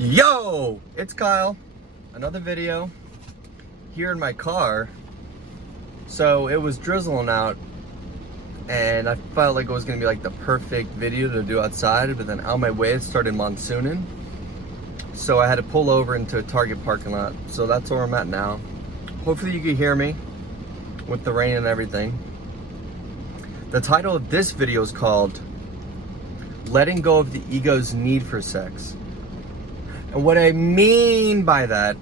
Yo, it's Kyle. Another video here in my car. So it was drizzling out and I felt like it was gonna be like the perfect video to do outside, but then on my way it started monsooning. So I had to pull over into a Target parking lot. So that's where I'm at now. Hopefully you can hear me with the rain and everything. The title of this video is called Letting Go of the Ego's Need for Sex. And what I mean by that,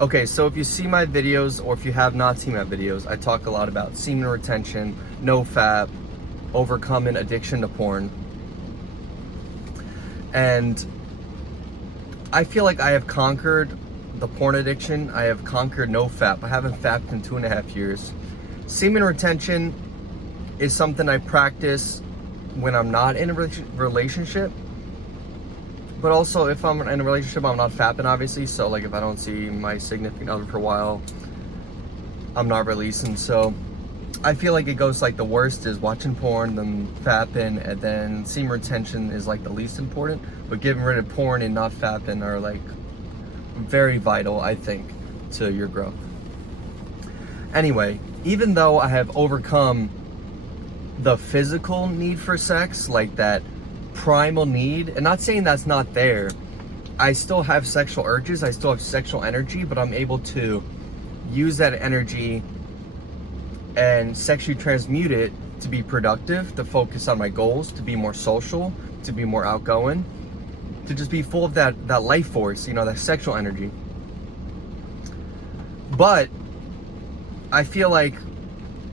okay, so if you see my videos or if you have not seen my videos, I talk a lot about semen retention, no-fap, overcoming addiction to porn. And I feel like I have conquered the porn addiction. I have conquered no-fap. I haven't fapped in 2.5 years. Semen retention is something I practice when I'm not in a relationship. But also, if I'm in a relationship, I'm not fapping, obviously. So, like, if I don't see my significant other for a while, I'm not releasing. So, I feel like it goes, like, the worst is watching porn, then fapping, and then semen retention is, like, the least important. But getting rid of porn and not fapping are, like, very vital, I think, to your growth. Anyway, even though I have overcome the physical need for sex, like that primal need, and not saying that's not there, I still have sexual urges, I still have sexual energy, but I'm able to use that energy and sexually transmute it to be productive, to focus on my goals, to be more social, to be more outgoing, to just be full of that life force, you know, that sexual energy. But I feel like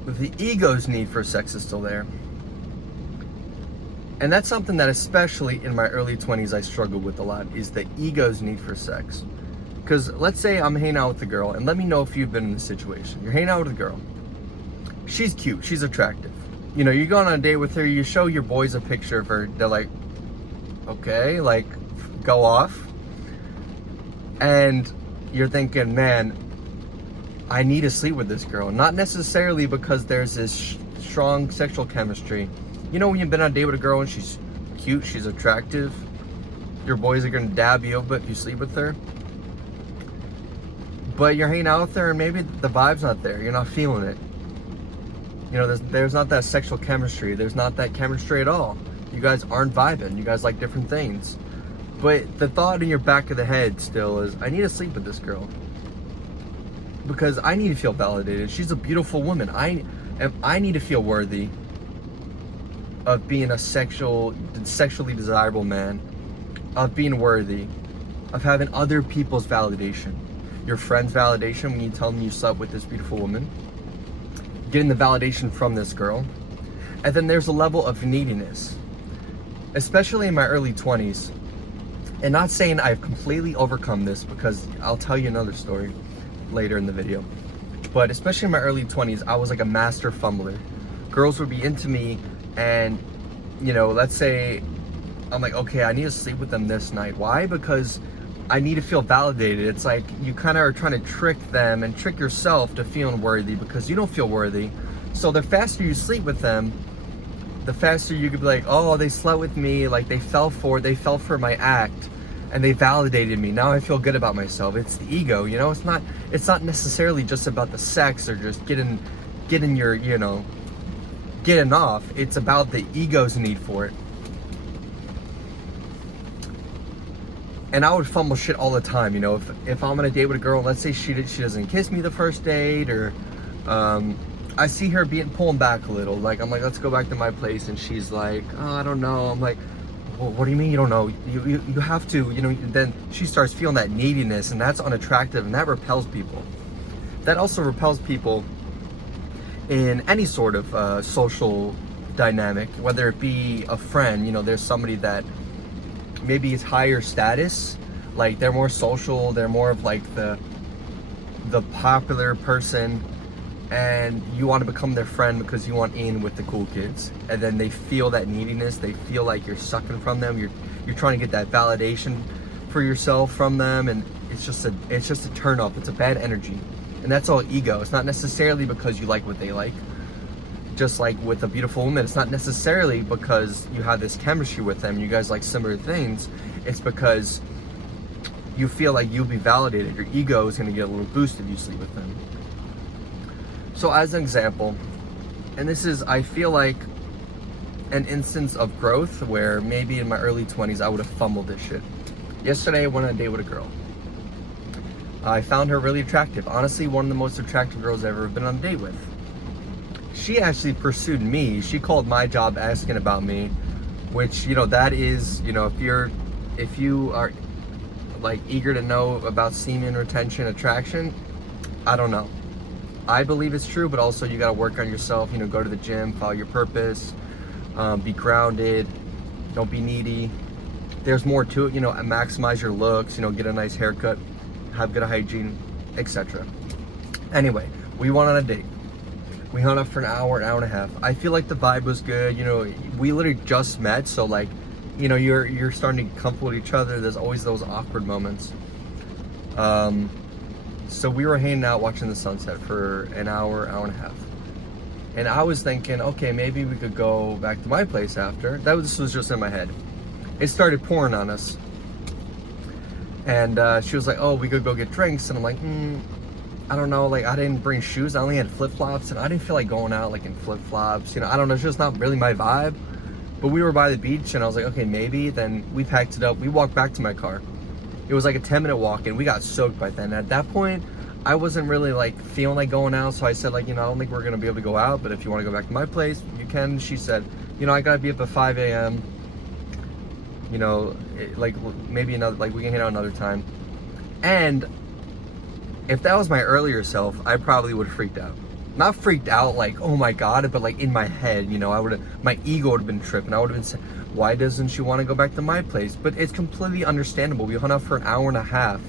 the ego's need for sex is still there. And that's something that especially in my early 20s I struggled with a lot, is the ego's need for sex. Because let's say I'm hanging out with a girl, and let me know if you've been in this situation. You're hanging out with a girl. She's cute, she's attractive. You know, you're going on a date with her, you show your boys a picture of her, they're like, okay, like, go off. And you're thinking, man, I need to sleep with this girl. Not necessarily because there's this strong sexual chemistry. You know, when you've been on a date with a girl and she's cute, she's attractive, your boys are gonna dab you up if you sleep with her. But you're hanging out with her and maybe the vibe's not there, you're not feeling it. You know, there's not that sexual chemistry, there's not that chemistry at all. You guys aren't vibing, you guys like different things. But the thought in your back of the head still is, I need to sleep with this girl. Because I need to feel validated. She's a beautiful woman. I need to feel worthy of being a sexually desirable man, of being worthy, of having other people's validation. Your friend's validation when you tell them you slept with this beautiful woman, getting the validation from this girl. And then there's a level of neediness, especially in my early 20s. And not saying I've completely overcome this, because I'll tell you another story later in the video. But especially in my early 20s, I was like a master fumbler. Girls would be into me, and you know, let's say I'm like, okay, I need to sleep with them this night. Why? Because I need to feel validated. It's like you kind of are trying to trick them and trick yourself to feeling worthy, because you don't feel worthy. So the faster you sleep with them, the faster you could be like, oh, they slept with me, like they fell for my act, and they validated me. Now I feel good about myself. It's the ego, you know. It's not necessarily just about the sex or just getting your, you know, getting off. It's about the ego's need for it. And I would fumble shit all the time, you know. If I'm on a date with a girl, let's say she doesn't kiss me the first date, or I see her pulling back a little, like I'm like, let's go back to my place, and she's like, oh, I don't know. I'm like, well, what do you mean you don't know? You have to, you know. Then she starts feeling that neediness, and that's unattractive, and that repels people. That also repels people in any sort of social dynamic, whether it be a friend. You know, there's somebody that maybe is higher status, like they're more social, they're more of like the popular person, and you want to become their friend because you want in with the cool kids, and then they feel that neediness, they feel like you're sucking from them, you're trying to get that validation for yourself from them, and it's just a turn off. It's a bad energy. And that's all ego. It's not necessarily because you like what they like, just like with a beautiful woman, it's not necessarily because you have this chemistry with them, you guys like similar things. It's because you feel like you'll be validated. Your ego is going to get a little boost if you sleep with them. So as an example, and this is, I feel like, an instance of growth where maybe in my early 20s I would have fumbled this shit. Yesterday I went on a date with a girl. I found her really attractive. Honestly, one of the most attractive girls I've ever been on a date with. She actually pursued me. She called my job asking about me, which, you know, that is, you know, if you are like eager to know about semen retention, attraction, I don't know. I believe it's true, but also you got to work on yourself, you know, go to the gym, follow your purpose, be grounded, don't be needy. There's more to it, you know, maximize your looks, you know, get a nice haircut, have good hygiene, etc. Anyway, we went on a date. We hung out for an hour and a half. I feel like the vibe was good. You know, we literally just met, so like, you know, you're starting to get comfortable with each other. There's always those awkward moments. So we were hanging out watching the sunset for an hour and a half. And I was thinking, okay, maybe we could go back to my place after. This was just in my head. It started pouring on us. And she was like, oh, we could go get drinks. And I'm like, I don't know, like I didn't bring shoes. I only had flip-flops and I didn't feel like going out like in flip-flops. You know, I don't know, it's just not really my vibe. But we were by the beach and I was like, okay, maybe. Then we packed it up. We walked back to my car. It was like a 10-minute walk and we got soaked by then. At that point, I wasn't really like feeling like going out. So I said like, you know, I don't think we're going to be able to go out, but if you want to go back to my place, you can. She said, you know, I got to be up at 5 a.m. You know, like maybe another, like we can hit out another time. And if that was my earlier self, I probably would have freaked out. Not freaked out like, oh my God, but like in my head, you know, my ego would have been tripping. I would have been saying, why doesn't she want to go back to my place? But it's completely understandable. We hung out for an hour and a half.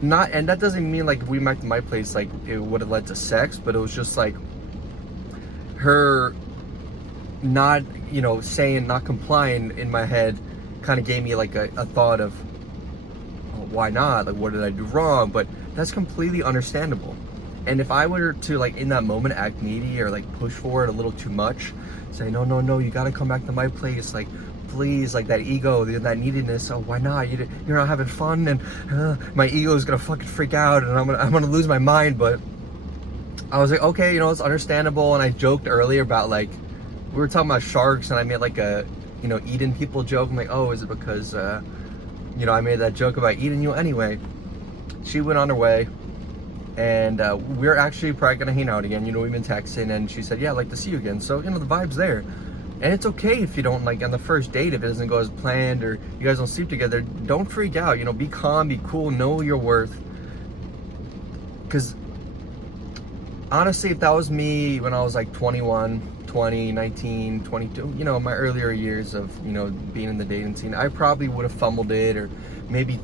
And that doesn't mean like if we went back to my place, like it would have led to sex, but it was just like her not, you know, saying, not complying in my head kind of gave me like a thought of, why not? Like, what did I do wrong? But that's completely understandable. And if I were to like in that moment act needy or like push forward a little too much, say no, you gotta come back to my place, like please, like that ego, that neediness. Oh, why not? You're not having fun, and my ego is gonna fucking freak out, and I'm gonna lose my mind. But I was like, okay, you know, it's understandable. And I joked earlier about like we were talking about sharks, and I made like a, you know, eating people joke. I'm like, oh, is it because you know, I made that joke about eating you? Anyway, she went on her way, and we're actually probably gonna hang out again. You know, we've been texting, and she said, yeah, I'd like to see you again. So, you know, the vibe's there. And it's okay if you don't, like, on the first date, if it doesn't go as planned or you guys don't sleep together, don't freak out. You know, be calm, be cool, know your worth. Because, honestly, if that was me when I was, like, 21, 20, 19, 22, you know, my earlier years of, you know, being in the dating scene, I probably would have fumbled it, or maybe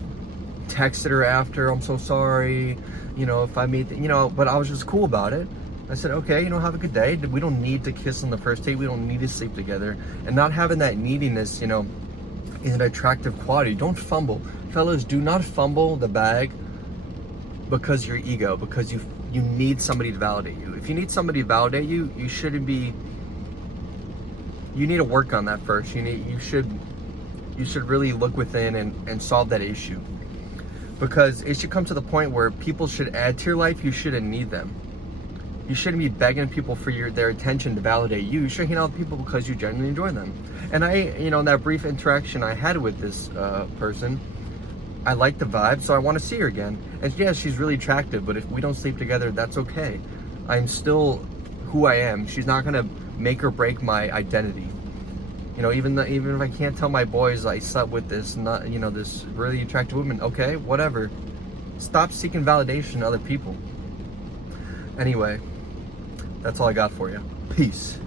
texted her after, I'm so sorry, you know, if I made, you know, but I was just cool about it. I said, okay, you know, have a good day. We don't need to kiss on the first date. We don't need to sleep together. And not having that neediness, you know, is an attractive quality. Don't fumble. Fellas, do not fumble the bag because your ego, because you need somebody to validate you. If you need somebody to validate you, you shouldn't be, you need to work on that first. You should really look within and solve that issue. Because it should come to the point where people should add to your life. You shouldn't need them. You shouldn't be begging people for their attention to validate you. You should hang out with people because you genuinely enjoy them. And I, you know, in that brief interaction I had with this person, I liked the vibe, so I want to see her again. And yeah, she's really attractive, but if we don't sleep together, that's okay. I'm still who I am. She's not gonna make or break my identity. You know, even if I can't tell my boys I slept with this, not, you know, this really attractive woman, okay, whatever. Stop seeking validation in other people. Anyway, that's all I got for you. Peace.